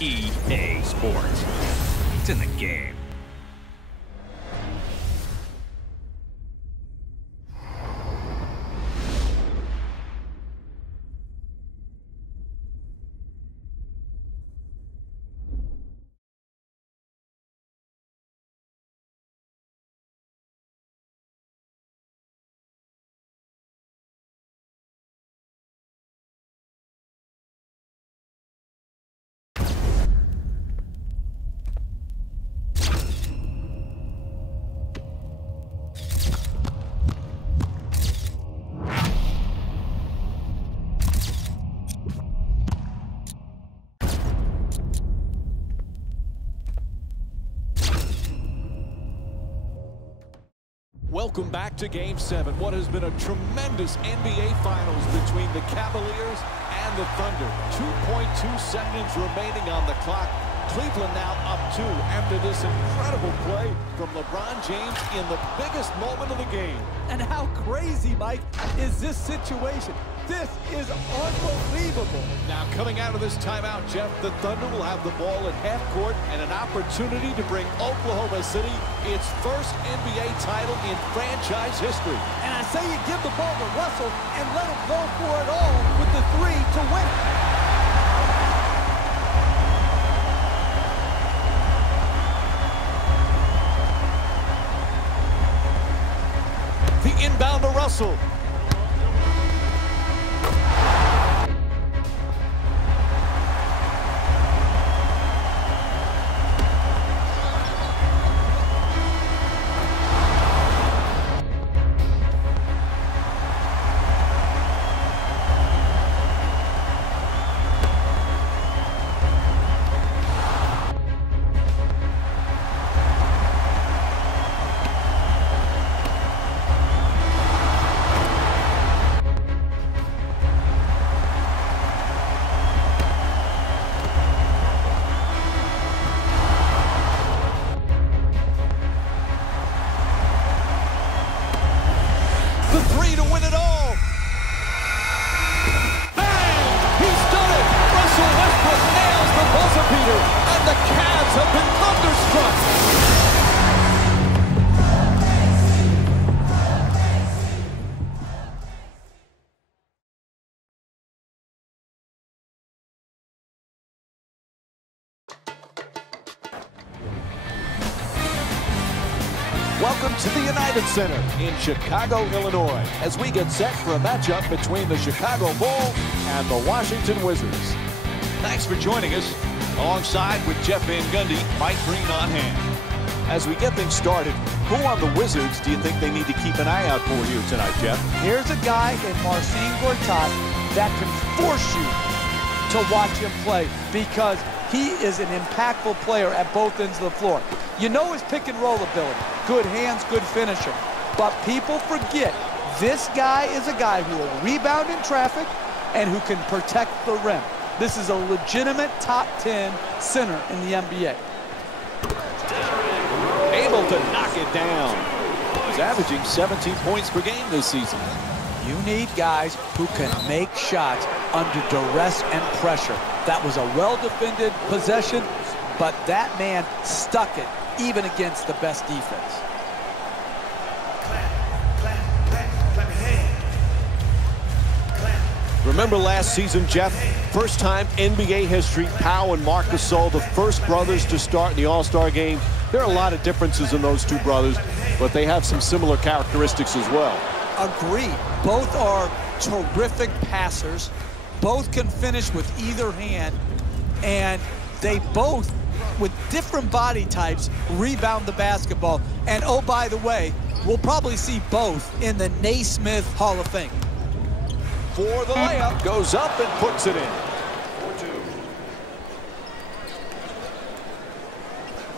EA Sports. It's in the game. Welcome back to Game 7. What has been a tremendous NBA Finals between the Cavaliers and the Thunder. 2.2 seconds remaining on the clock. Cleveland now up 2 after this incredible play from LeBron James in the biggest moment of the game. And how crazy, Mike, is this situation? This is unbelievable. Now coming out of this timeout, Jeff, the Thunder will have the ball at half court and an opportunity to bring Oklahoma City its first NBA title in franchise history. And I say you give the ball to Russell and let him go for it all with the 3 to win it. Inbound to Russell. To win it all. Bang! He's done it! Russell Westbrook nails the buzzer beater, and the Cavs have been thunderstruck. Welcome to the United Center in Chicago, Illinois, as we get set for a matchup between the Chicago Bulls and the Washington Wizards. Thanks for joining us. Alongside with Jeff Van Gundy, Mike Green on hand. As we get things started, who on the Wizards do you think they need to keep an eye out for here tonight, Jeff? Here's a guy in Marcin Gortat that can force you to watch him play because he is an impactful player at both ends of the floor. You know his pick and roll ability. Good hands, good finisher. But people forget, this guy is a guy who will rebound in traffic and who can protect the rim. This is a legitimate top 10 center in the NBA. Able to knock it down. He's averaging 17 points per game this season. You need guys who can make shots under duress and pressure. That was a well-defended possession, but that man stuck it even against the best defense. Remember last season, Jeff? First time NBA history, Pau and Marc Gasol, the first brothers to start in the All-Star game. There are a lot of differences in those two brothers, but they have some similar characteristics as well. Agreed. Both are terrific passers. Both can finish with either hand, and they both, with different body types, rebound the basketball. And oh, by the way, we'll probably see both in the Naismith Hall of Fame. For the layup, goes up and puts it in. 4-2.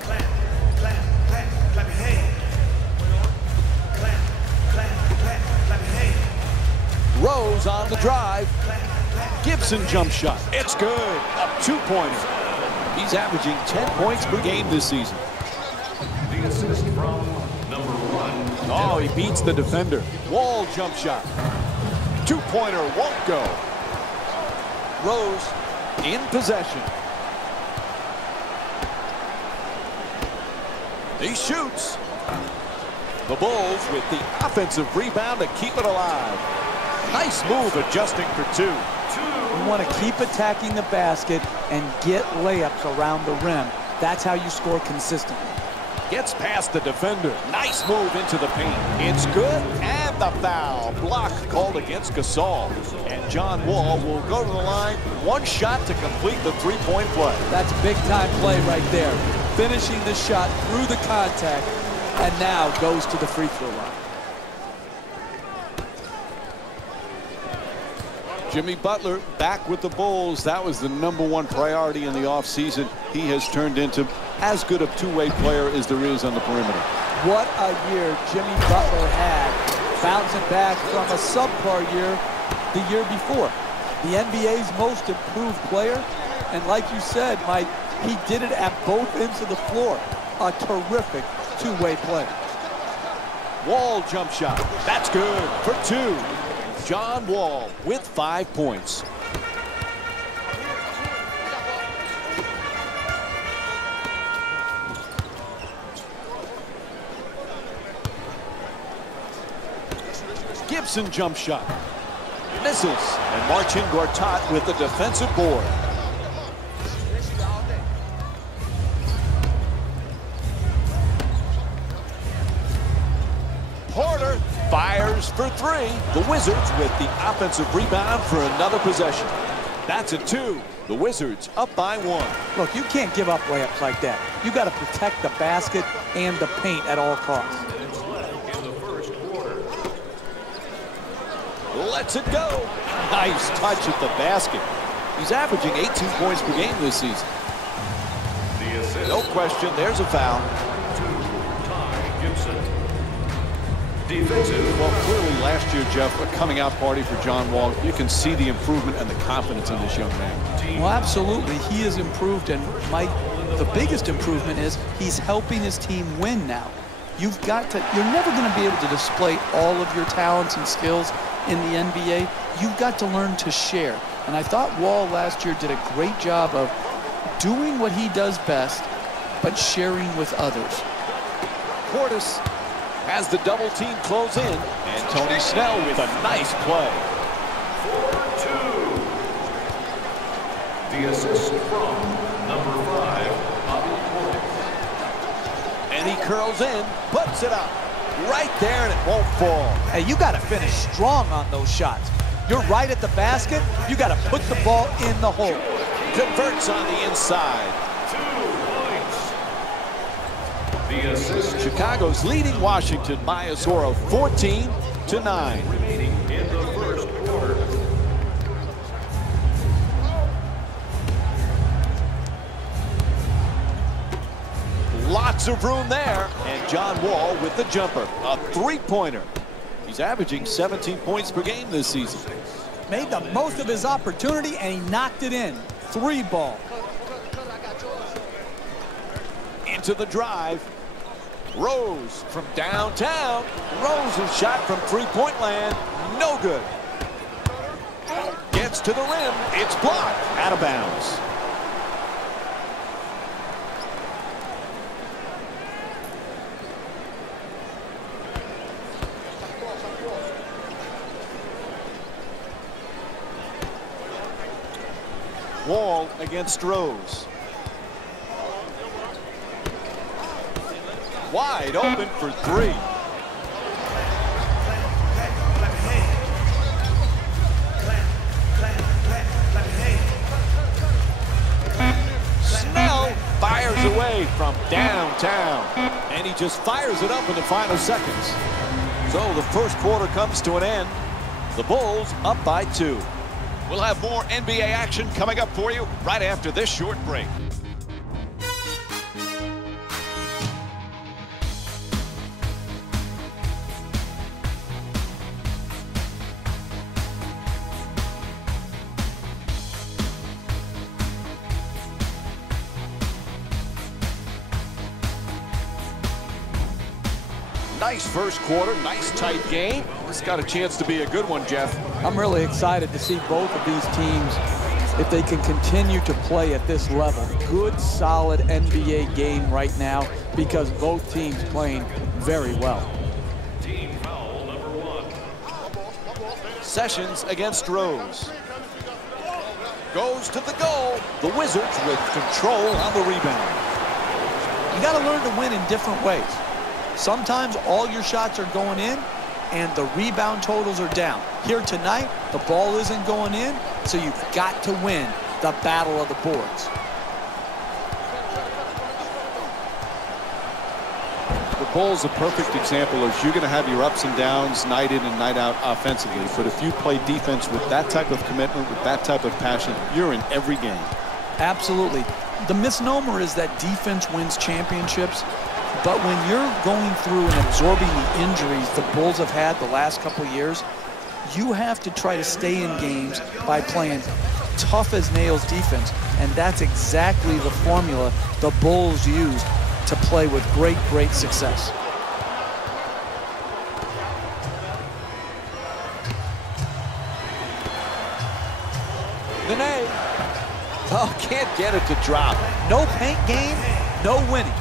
Clap your hand. Clap your hand. Rose on the drive. Gibson jump shot. It's good. A two-pointer. He's averaging 10 points per game this season. The assist from number 1. Oh, he beats the defender. Wall jump shot. Two-pointer won't go. Rose in possession. He shoots. The Bulls with the offensive rebound to keep it alive. Nice move adjusting for two. You want to keep attacking the basket and get layups around the rim. That's how you score consistently. Gets past the defender. Nice move into the paint. It's good, and the foul. Block called against Gasol. And John Wall will go to the line. One shot to complete the three-point play. That's a big-time play right there. Finishing the shot through the contact, and now goes to the free throw line. Jimmy Butler back with the Bulls. That was the #1 priority in the offseason. He has turned into as good a two-way player as there is on the perimeter. What a year Jimmy Butler had, bouncing back from a subpar year the year before. The NBA's most improved player, and like you said, Mike, he did it at both ends of the floor. A terrific two-way play. Wall jump shot. That's good for two. John Wall with 5 points. Gibson jump shot. Misses. And Marcin Gortat with the defensive board. Porter fires for three. The Wizards with the offensive rebound for another possession. That's a two. The Wizards up by 1. Look, you can't give up layups like that. You got to protect the basket and the paint at all costs. Lets it go. Nice touch at the basket. He's averaging 18 points per game this season. No question, there's a foul. Defensive. Well, clearly last year, Jeff, a coming out party for John Wall. You can see the improvement and the confidence in this young man. Well, absolutely. He has improved, and Mike, the biggest improvement is he's helping his team win now. You're never going to be able to display all of your talents and skills in the NBA. You've got to learn to share. And I thought Wall last year did a great job of doing what he does best, but sharing with others. Portis has the double team close in, and Tony Snell with a nice play. 4-2. The assist from number 5, Bobby Portis. And he curls in, puts it up. Right there, and it won't fall. Hey, you got to finish strong on those shots. You're right at the basket. You got to put the ball in the hole. Converts on the inside. 2 points. The assist. Chicago's leading Washington by a score of 14-9. Remaining in the first quarter. Lots of room there, and John Wall with the jumper, a three-pointer. He's averaging 17 points per game this season. Made the most of his opportunity, and he knocked it in. 3 ball. Into the drive. Rose from downtown. Rose's shot from three-point land, no good. Gets to the rim. It's blocked. Out of bounds. Wall against Rose. Wide open for 3. Snell fires away from downtown, and he just fires it up in the final seconds. So the first quarter comes to an end. The Bulls up by 2. We'll have more NBA action coming up for you right after this short break. Nice first quarter, nice tight game. It's got a chance to be a good one, Jeff. I'm really excited to see both of these teams if they can continue to play at this level. Good, solid NBA game right now because both teams playing very well. Team foul number 1. Sessions against Rose. Goes to the goal. The Wizards with control on the rebound. You got to learn to win in different ways. Sometimes all your shots are going in and the rebound totals are down. Here tonight, the ball isn't going in, so you've got to win the battle of the boards. The Bulls a perfect example of you're going to have your ups and downs night in and night out offensively, but if you play defense with that type of commitment, with that type of passion, you're in every game. Absolutely. The misnomer is that defense wins championships, but when you're going through and absorbing the injuries the Bulls have had the last couple of years, you have to try to stay in games by playing tough as nails defense, and that's exactly the formula the Bulls used to play with great, great success. Nene. Oh, can't get it to drop. No paint game, no winning.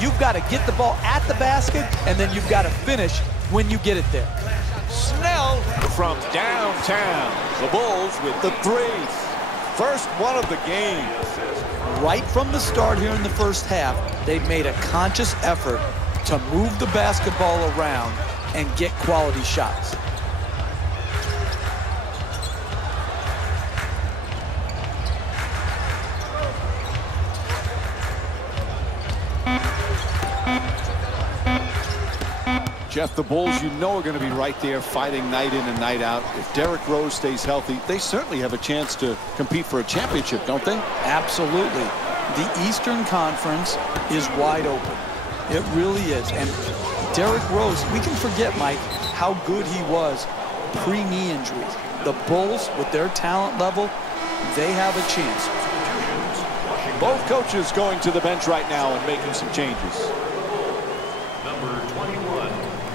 You've got to get the ball at the basket, and then you've got to finish when you get it there. Snell from downtown. The Bulls with the three. First one of the game. Right from the start here in the first half, they've made a conscious effort to move the basketball around and get quality shots. Jeff, the Bulls, you know, are going to be right there fighting night in and night out. If Derrick Rose stays healthy, they certainly have a chance to compete for a championship, don't they? Absolutely. The Eastern Conference is wide open. It really is. And Derrick Rose, we can forget, Mike, how good he was pre-knee injuries. The Bulls, with their talent level, they have a chance. Both coaches going to the bench right now and making some changes. Number 21,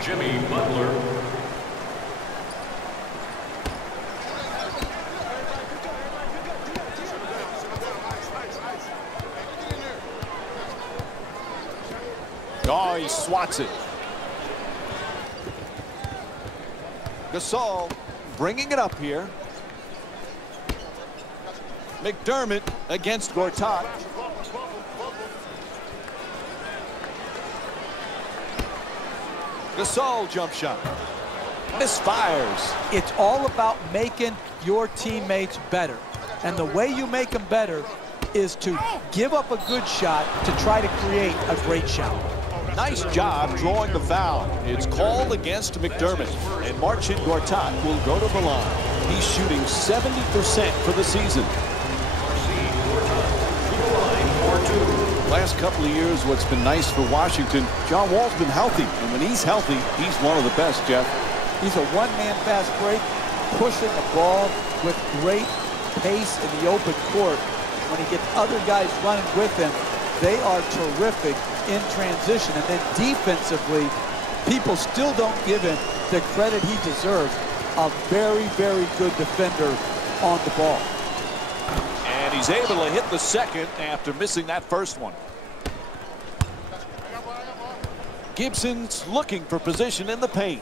Jimmy Butler. Oh, he swats it. Gasol bringing it up here. McDermott against Gortat. Gasol jump shot. Misfires. It's all about making your teammates better. And the way you make them better is to give up a good shot to try to create a great shot. Nice job drawing the foul. It's called against McDermott. And Marcin Gortat will go to the line. He's shooting 70% for the season. Last couple of years, what's been nice for Washington, John Wall's been healthy. And when he's healthy, he's one of the best, Jeff. He's a one-man fast break, pushing the ball with great pace in the open court. When he gets other guys running with him, they are terrific in transition. And then defensively, people still don't give him the credit he deserves. A very, very good defender on the ball. And he's able to hit the second after missing that first one. Gibson's looking for position in the paint.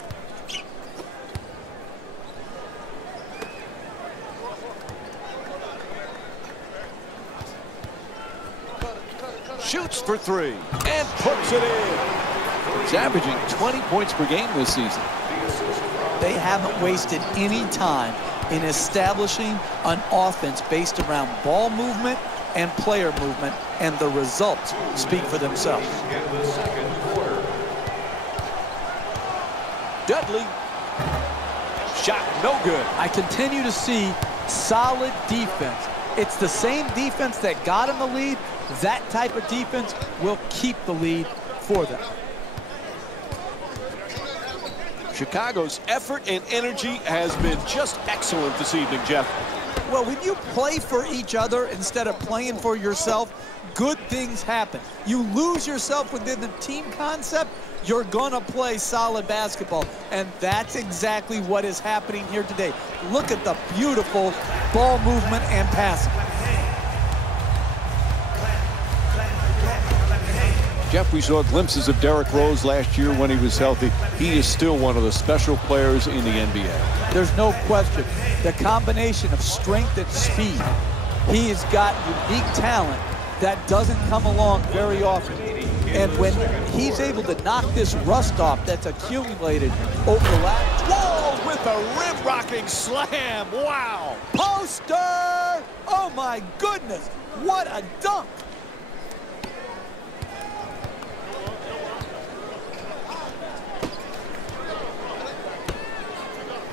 Shoots for three and puts it in. He's averaging 20 points per game this season. They haven't wasted any time in establishing an offense based around ball movement and player movement, and the results speak for themselves. Dudley. Shot no good. I continue to see solid defense. It's the same defense that got him the lead. That type of defense will keep the lead for them. Chicago's effort and energy has been just excellent this evening, Jeff. Well, when you play for each other instead of playing for yourself, good things happen. You lose yourself within the team concept, you're gonna play solid basketball, and that's exactly what is happening here today. Look at the beautiful ball movement and passing. Jeff, we saw glimpses of Derrick Rose last year when he was healthy. He is still one of the special players in the NBA. There's no question. The combination of strength and speed, he has got unique talent that doesn't come along very often. And when he's able to knock this rust off that's accumulated over the last... Whoa, with a rim-rocking slam. Wow. Poster! Oh, my goodness. What a dunk.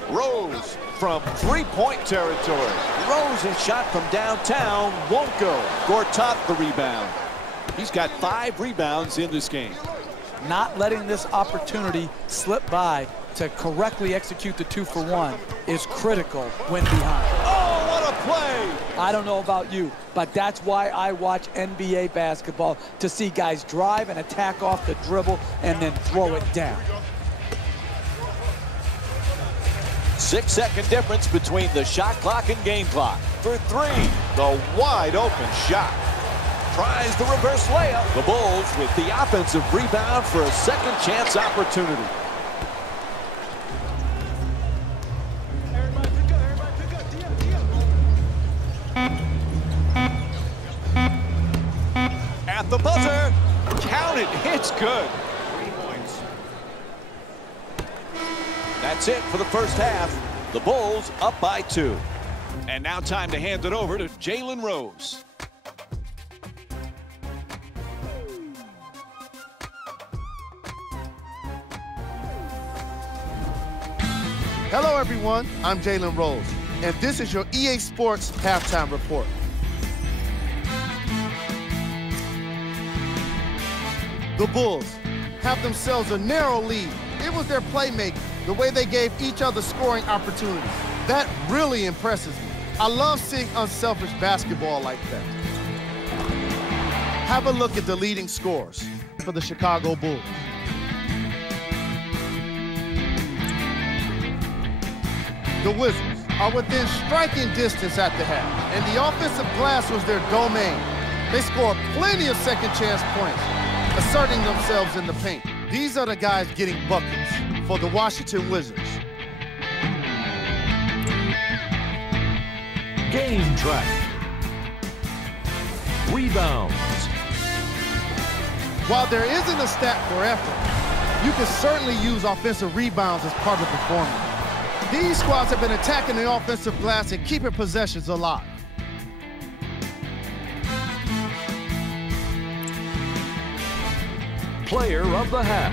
Rose from three-point territory. Rose's shot from downtown won't go. Gortat the rebound. He's got 5 rebounds in this game. Not letting this opportunity slip by to correctly execute the 2-for-1 is critical when behind. Oh, what a play! I don't know about you, but that's why I watch NBA basketball, to see guys drive and attack off the dribble and then throw it down. 6-second difference between the shot clock and game clock. For 3, the wide open shot. Tries the reverse layup. The Bulls with the offensive rebound for a second chance opportunity. At the buzzer. Count it. It's good. 3 points. That's it for the first half. The Bulls up by 2. And now time to hand it over to Jalen Rose. Hello, everyone. I'm Jalen Rose, and this is your EA Sports Halftime Report. The Bulls have themselves a narrow lead. It was their playmaking, the way they gave each other scoring opportunities. That really impresses me. I love seeing unselfish basketball like that. Have a look at the leading scorers for the Chicago Bulls. The Wizards are within striking distance at the half, and the offensive glass was their domain. They scored plenty of second chance points, asserting themselves in the paint. These are the guys getting buckets for the Washington Wizards. Game track. Rebounds. While there isn't a stat for effort, you can certainly use offensive rebounds as part of the formula. These squads have been attacking the offensive glass and keeping possessions alive. Player of the half.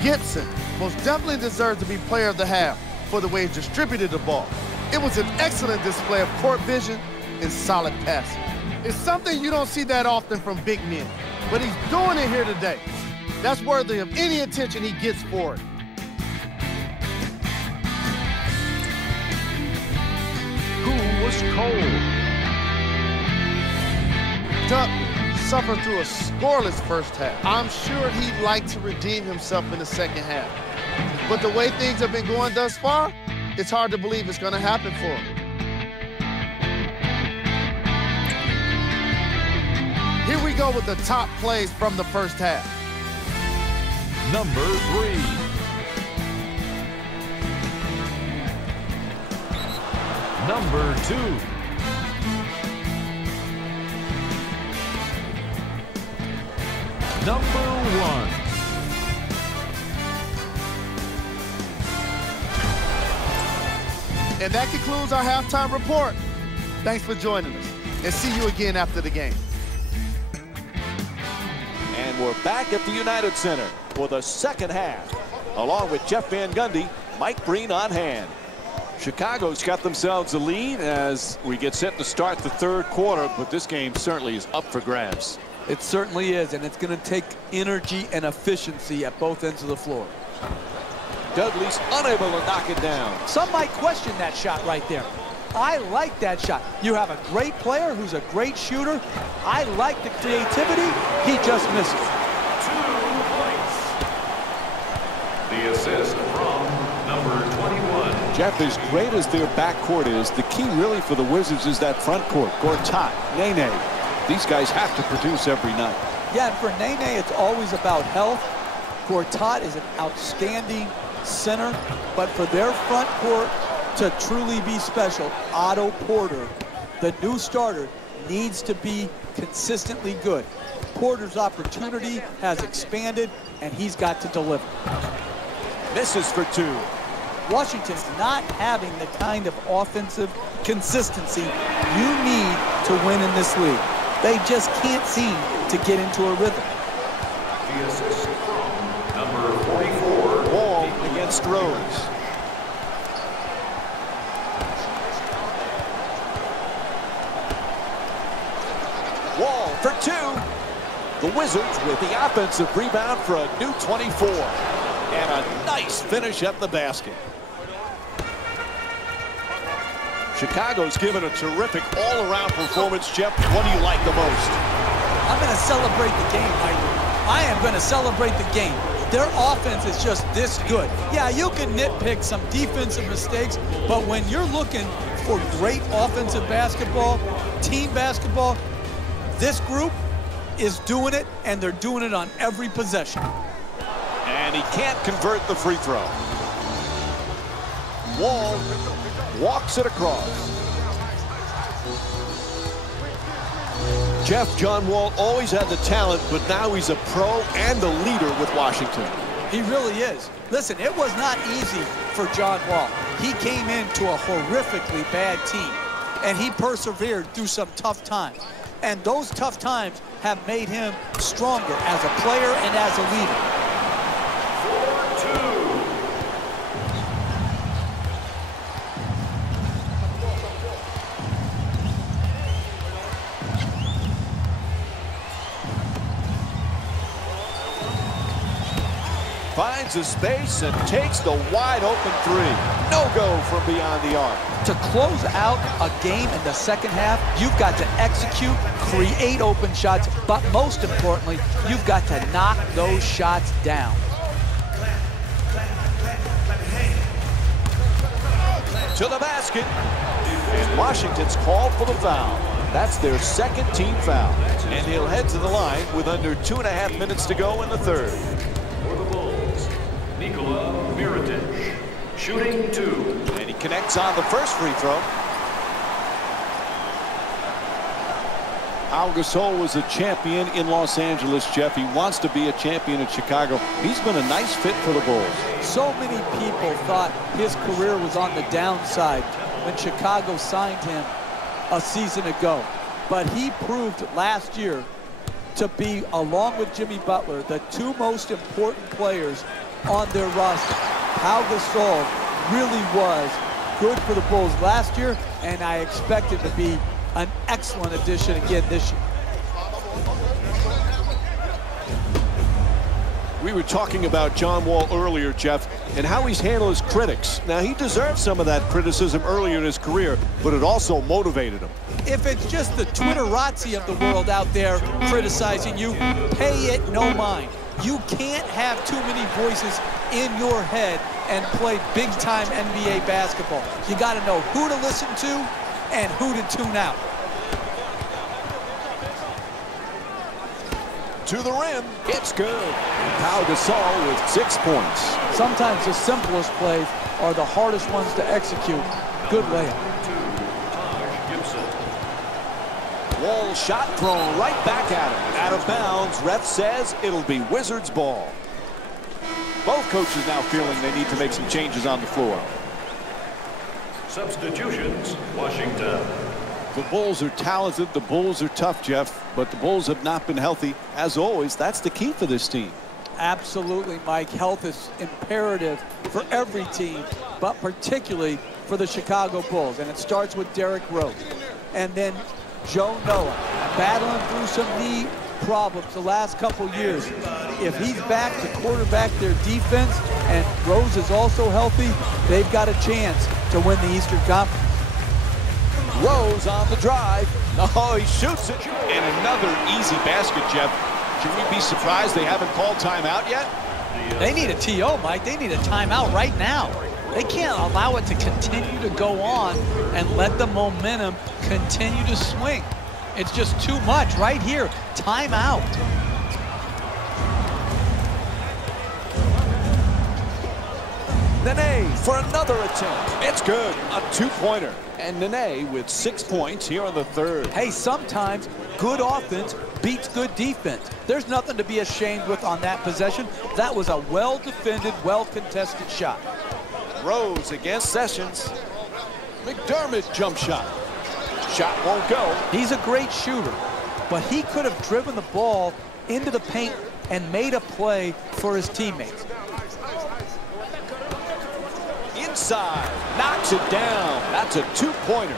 Gibson most definitely deserves to be player of the half for the way he distributed the ball. It was an excellent display of court vision and solid passing. It's something you don't see that often from big men, but he's doing it here today. That's worthy of any attention he gets for it. Who was cold? Tuck suffered through a scoreless first half. I'm sure he'd like to redeem himself in the second half. But the way things have been going thus far, it's hard to believe it's going to happen for him. Here we go with the top plays from the first half. Number 3. Number 2. Number 1. And that concludes our halftime report. Thanks for joining us, and see you again after the game. And we're back at the United Center for the second half. Along with Jeff Van Gundy, Mike Breen on hand. Chicago's got themselves a lead as we get set to start the third quarter, but this game certainly is up for grabs. It certainly is, and it's going to take energy and efficiency at both ends of the floor. Dudley's unable to knock it down. Some might question that shot right there. I like that shot. You have a great player who's a great shooter. I like the creativity. He just misses. 2 points. The assist from number 21. Jeff, as great as their backcourt is, the key really for the Wizards is that front court. Gortat, Nene. These guys have to produce every night. Yeah, and for Nene, it's always about health. Gortat is an outstanding center, but for their front court to truly be special, Otto Porter, the new starter, needs to be consistently good. Porter's opportunity has expanded, and he's got to deliver. Misses for 2. Washington's not having the kind of offensive consistency you need to win in this league. They just can't seem to get into a rhythm. The assist from number 44. Wall against Rose. Wall for 2. The Wizards with the offensive rebound for a new 24. And a nice finish at the basket. Chicago's given a terrific all-around performance. Jeff, what do you like the most? I'm going to celebrate the game, Michael. I am going to celebrate the game. Their offense is just this good. Yeah, you can nitpick some defensive mistakes, but when you're looking for great offensive basketball, team basketball, this group is doing it, and they're doing it on every possession. And he can't convert the free throw. Wall walks it across. Jeff, John Wall always had the talent, but now he's a pro and a leader with Washington. He really is. Listen, it was not easy for John Wall. He came into a horrifically bad team, and he persevered through some tough times. And those tough times have made him stronger as a player and as a leader. 4-2. Finds a space and takes the wide open 3. No go from beyond the arc. To close out a game in the second half, you've got to execute, create open shots, but most importantly, you've got to knock those shots down. To the basket. And Washington's called for the foul. That's their second team foul. And he'll head to the line with under 2.5 minutes to go in the third. For the Bulls, Nikola Mirotic, shooting 2. And he connects on the first free throw. Pau Gasol was a champion in Los Angeles, Jeff. He wants to be a champion in Chicago. He's been a nice fit for the Bulls. So many people thought his career was on the downside when Chicago signed him a season ago. But he proved last year to be, along with Jimmy Butler, the 2 most important players on their roster. Pau Gasol really was good for the Bulls last year, and I expect him to be an excellent addition again this year. We were talking about John Wall earlier, Jeff, and how he's handled his critics. Now, he deserved some of that criticism earlier in his career, but it also motivated him. If it's just the Twitterazzi of the world out there criticizing you, pay it no mind. You can't have too many voices in your head and play big-time NBA basketball. You got to know who to listen to and who to tune out. To the rim, it's good. Pau Gasol with 6 points. Sometimes the simplest plays are the hardest ones to execute. Good layup. Wall shot thrown right back at him. Out of bounds, ref says it'll be Wizards ball. Both coaches now feeling they need to make some changes on the floor. Substitutions, Washington. The Bulls are talented, the Bulls are tough, Jeff, but the Bulls have not been healthy. As always, that's the key for this team. Absolutely, Mike. Health is imperative for every team, but particularly for the Chicago Bulls. And it starts with Derrick Rose. And then Joe Noah, battling through some knee problems the last couple years. If he's back to quarterback their defense and Rose is also healthy, they've got a chance to win the Eastern Conference. Rose on the drive. Oh, he shoots it. And another easy basket, Jeff. Should we be surprised they haven't called timeout yet? They need a TO, Mike. They need a timeout right now. They can't allow it to continue to go on and let the momentum continue to swing. It's just too much right here. Timeout. Nene for another attempt. It's good. A two-pointer. And Nene with 6 points here in the third. Hey, sometimes good offense beats good defense. There's nothing to be ashamed with on that possession. That was a well-defended, well-contested shot. Rose against Sessions. McDermott jump shot. Shot won't go. He's a great shooter, but he could have driven the ball into the paint and made a play for his teammates. Inside, knocks it down. That's a two-pointer.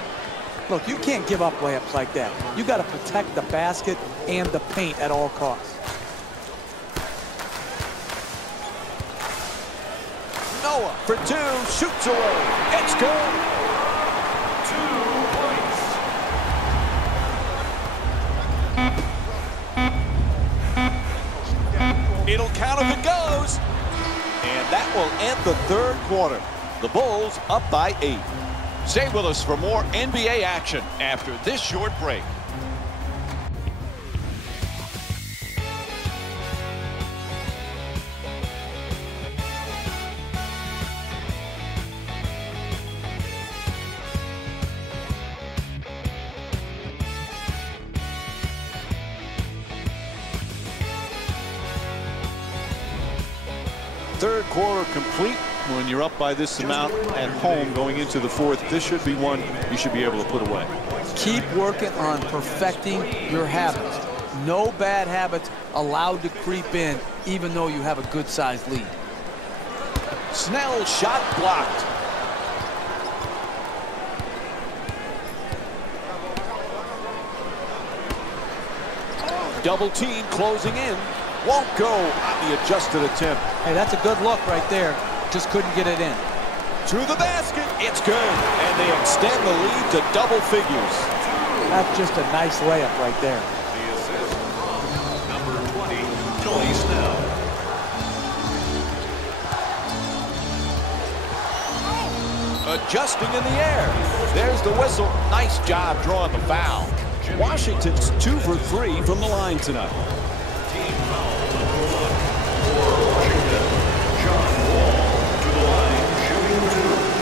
Look, you can't give up layups like that. You got to protect the basket and the paint at all costs. Noah for two, shoots away. It's good. 2 points. It'll count if it goes. And that will end the third quarter. The Bulls up by 8. Stay with us for more NBA action after this short break. Third quarter complete. When you're up by this amount at home going into the fourth, this should be one you should be able to put away. Keep working on perfecting your habits. No bad habits allowed to creep in, even though you have a good-sized lead. Snell shot blocked. Double team closing in. Won't go on the adjusted attempt. Hey, that's a good look right there. Just couldn't get it in. To the basket. It's good. And they extend the lead to double figures. That's just a nice layup right there. The assist, number 20, Tony Snell. Adjusting in the air. There's the whistle. Nice job drawing the foul. Washington's 2 for 3 from the line tonight. Team foul number 1 for Washington. John Wall to the line, shooting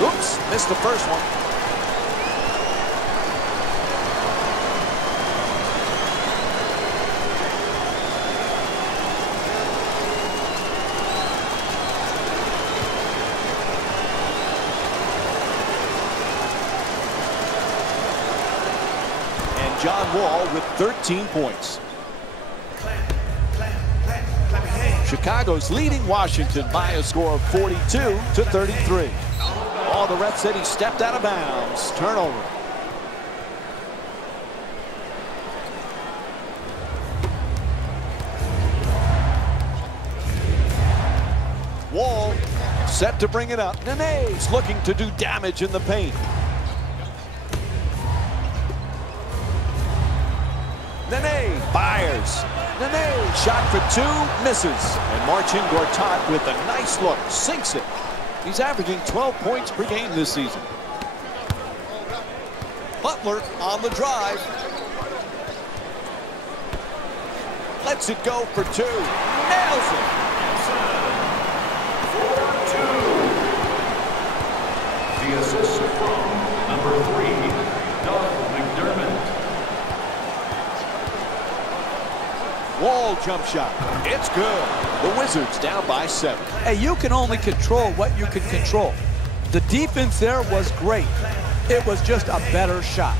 2. Oops, missed the first one. And John Wall with 13 points. Chicago's leading Washington by a score of 42-33. Oh, the ref said he stepped out of bounds. Turnover. Wall set to bring it up. Nene's looking to do damage in the paint. Nene fires. Nene shot for 2, misses. And Marcin Gortat with a nice look, sinks it. He's averaging 12 points per game this season. Butler on the drive. Lets it go for 2. Nails it. 4-2. The assist from number 3, Doug McDermott. Wall jump shot. It's good. The Wizards down by 7. Hey, you can only control what you can control. The defense there was great. It was just a better shot.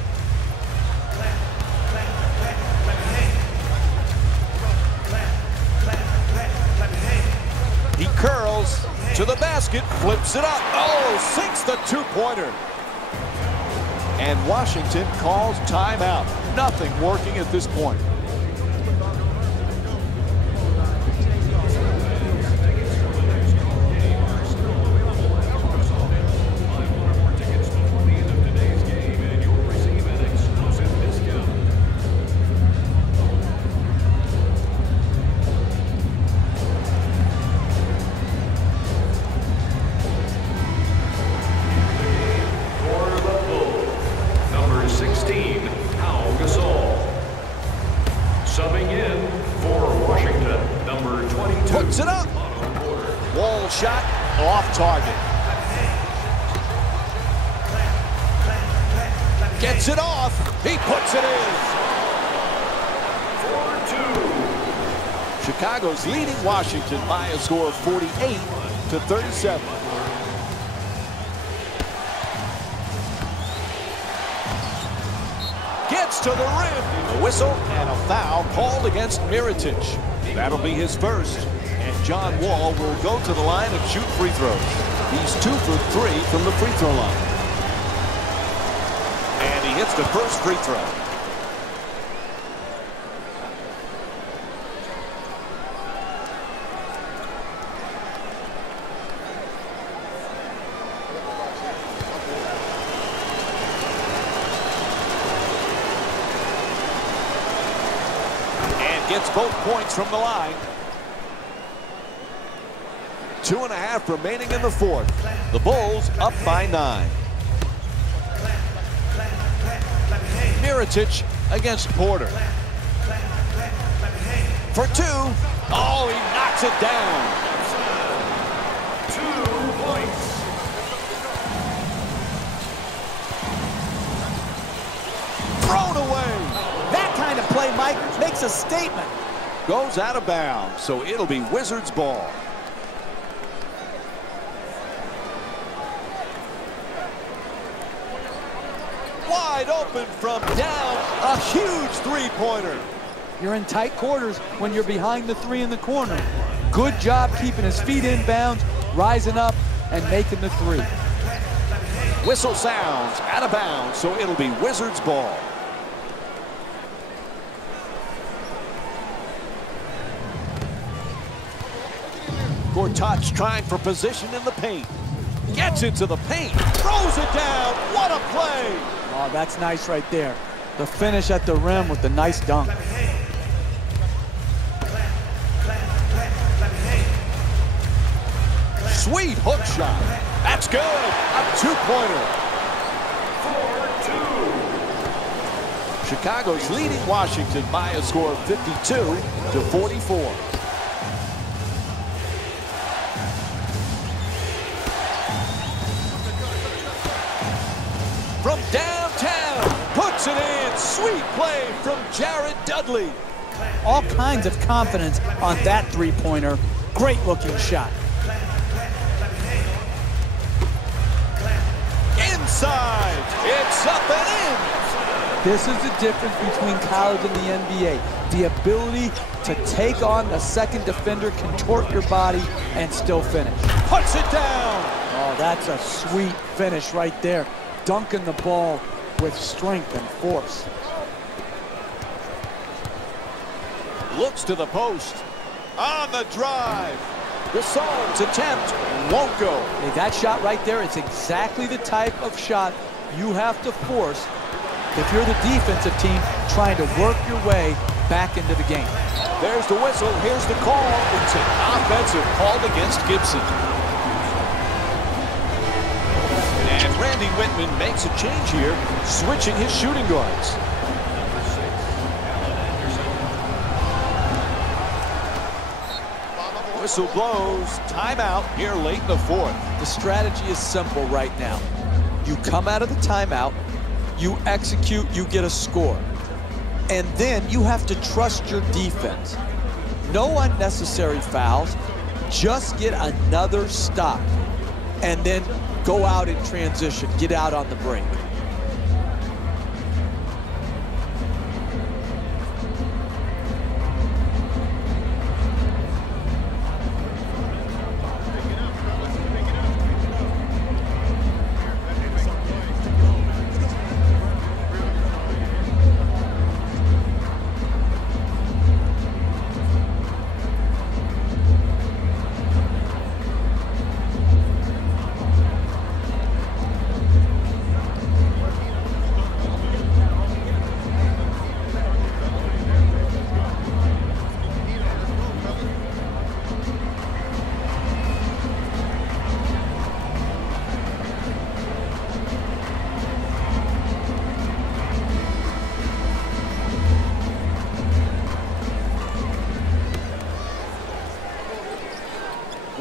He curls to the basket, flips it up. Oh, sinks the two-pointer. And Washington calls timeout. Nothing working at this point. Dribble shot off target. Gets it off. He puts it in. 4-2. Chicago's leading Washington by a score of 48-37. Gets to the rim. A whistle and a foul called against Mirotic. That'll be his first. And John Wall will go to the line and shoot free throws. He's 2 for 3 from the free throw line. And he hits the first free throw. And gets both points from the line. 2.5 remaining in the fourth. The Bulls up by 9. Mirotic against Porter. For 2. Oh, he knocks it down. 2 points. Thrown away. That kind of play, Mike, makes a statement. Goes out of bounds, so it'll be Wizards ball. Wide open from down. A huge three-pointer. You're in tight quarters when you're behind the 3 in the corner. Good job keeping his feet in bounds, rising up, and making the 3. Whistle sounds out of bounds, so it'll be Wizards ball. Gortat's trying for position in the paint. Gets into the paint. Throws it down. What a play. Oh, that's nice right there. The finish at the rim with the nice dunk. Sweet hook shot. That's good. A two-pointer. 4-2. Chicago's leading Washington by a score of 52-44. From downtown, puts it in. Sweet play from Jared Dudley. All kinds of confidence on that three-pointer. Great looking shot. Inside, it's up and in. This is the difference between college and the NBA. The ability to take on the second defender, contort your body, and still finish. Puts it down. Oh, that's a sweet finish right there. Dunking the ball with strength and force. Looks to the post. On the drive. Gasol's attempt won't go. Hey, that shot right there is exactly the type of shot you have to force if you're the defensive team trying to work your way back into the game. There's the whistle. Here's the call. It's an offensive called against Gibson. And Randy Whitman makes a change here, switching his shooting guards. Whistle blows. Timeout here late in the fourth. The strategy is simple right now. You come out of the timeout, you execute, you get a score. And then you have to trust your defense. No unnecessary fouls. Just get another stop. And then go out in transition. Get out on the break.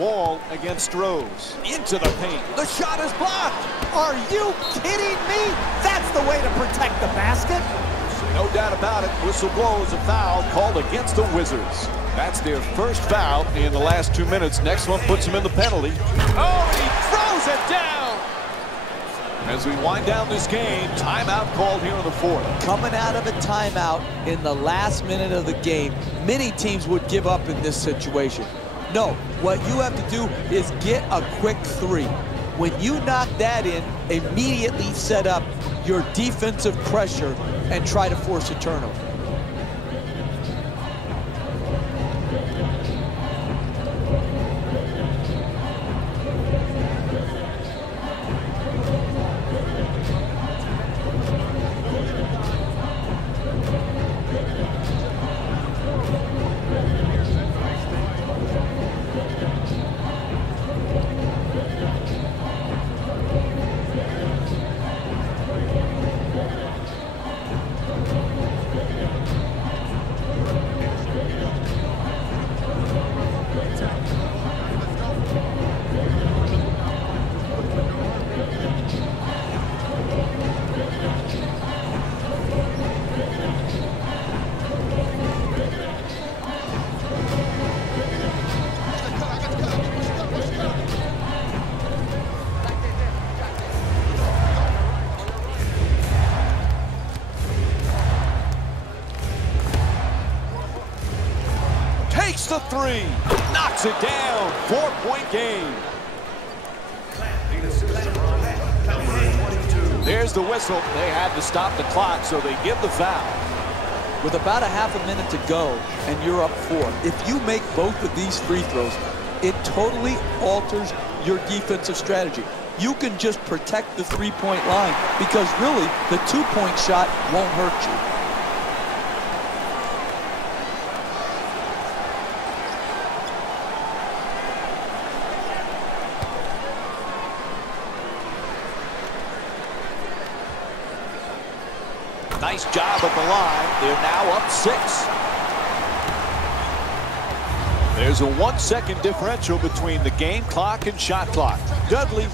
Wall against Rose. Into the paint. The shot is blocked. Are you kidding me? That's the way to protect the basket. No doubt about it. Whistle blows, a foul called against the Wizards. That's their first foul in the last 2 minutes. Next one puts them in the penalty. Oh, and he throws it down. As we wind down this game, timeout called here in the fourth. Coming out of a timeout in the last minute of the game, many teams would give up in this situation. No, what you have to do is get a quick three. When you knock that in, immediately set up your defensive pressure and try to force a turnover. Takes the three, knocks it down, 4-point game. There's the whistle. They had to stop the clock, so they give the foul. With about a half a minute to go, and you're up 4. If you make both of these free throws, it totally alters your defensive strategy. You can just protect the three-point line because really the two-point shot won't hurt you. Nice job at the line. They're now up 6. There's a 1-second differential between the game clock and shot clock. Dudley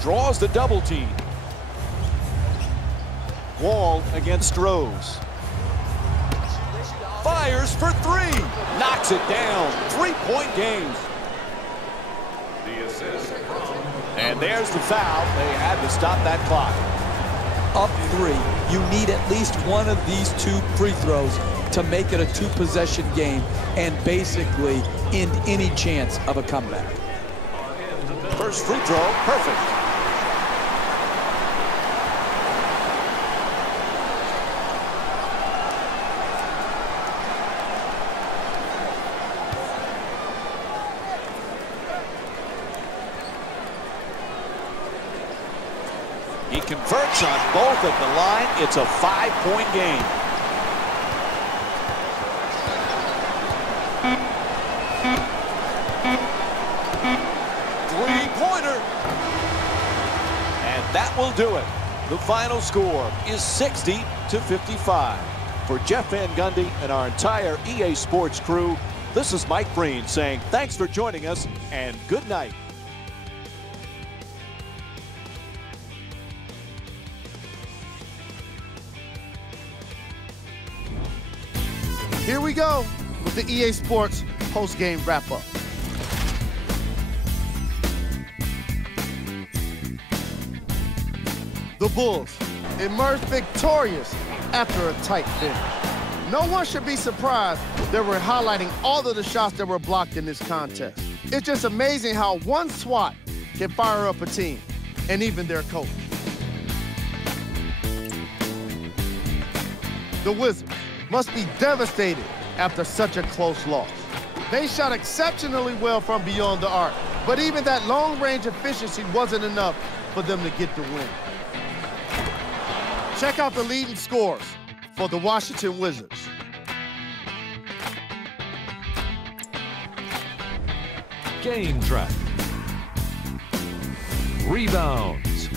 draws the double team. Wall against Rose. Fires for 3. Knocks it down. 3-point game. And there's the foul. They had to stop that clock. Up 3, you need at least one of these 2 free throws to make it a 2-possession game and basically end any chance of a comeback. First free throw, perfect. He converts on both at the line. It's a 5-point game. Three-pointer. And that will do it. The final score is 60-55. For Jeff Van Gundy and our entire EA Sports crew, this is Mike Breen saying thanks for joining us and good night. Here we go with the EA Sports post-game wrap-up. The Bulls emerged victorious after a tight finish. No one should be surprised that we're highlighting all of the shots that were blocked in this contest. It's just amazing how one swat can fire up a team, and even their coach. The Wizards must be devastated after such a close loss. They shot exceptionally well from beyond the arc, but even that long-range efficiency wasn't enough for them to get the win. Check out the leading scores for the Washington Wizards. Game track. Rebounds.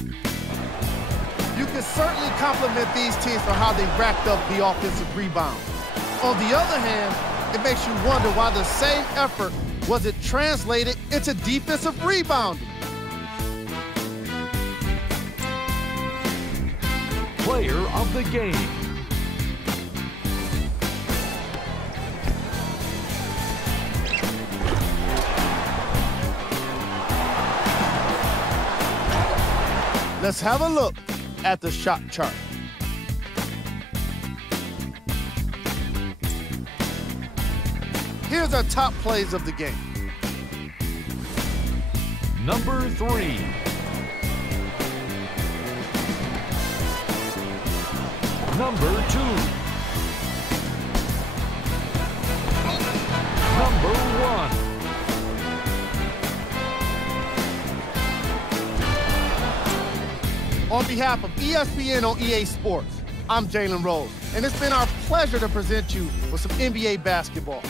You can certainly compliment these teams for how they racked up the offensive rebounds. On the other hand, it makes you wonder why the same effort Was it translated into defensive rebounding? Player of the game. Let's have a look at the shot chart. Here's our top plays of the game. Number 3. Number 2. Number 1. On behalf of ESPN on EA Sports, I'm Jalen Rose, and it's been our pleasure to present you with some NBA basketball.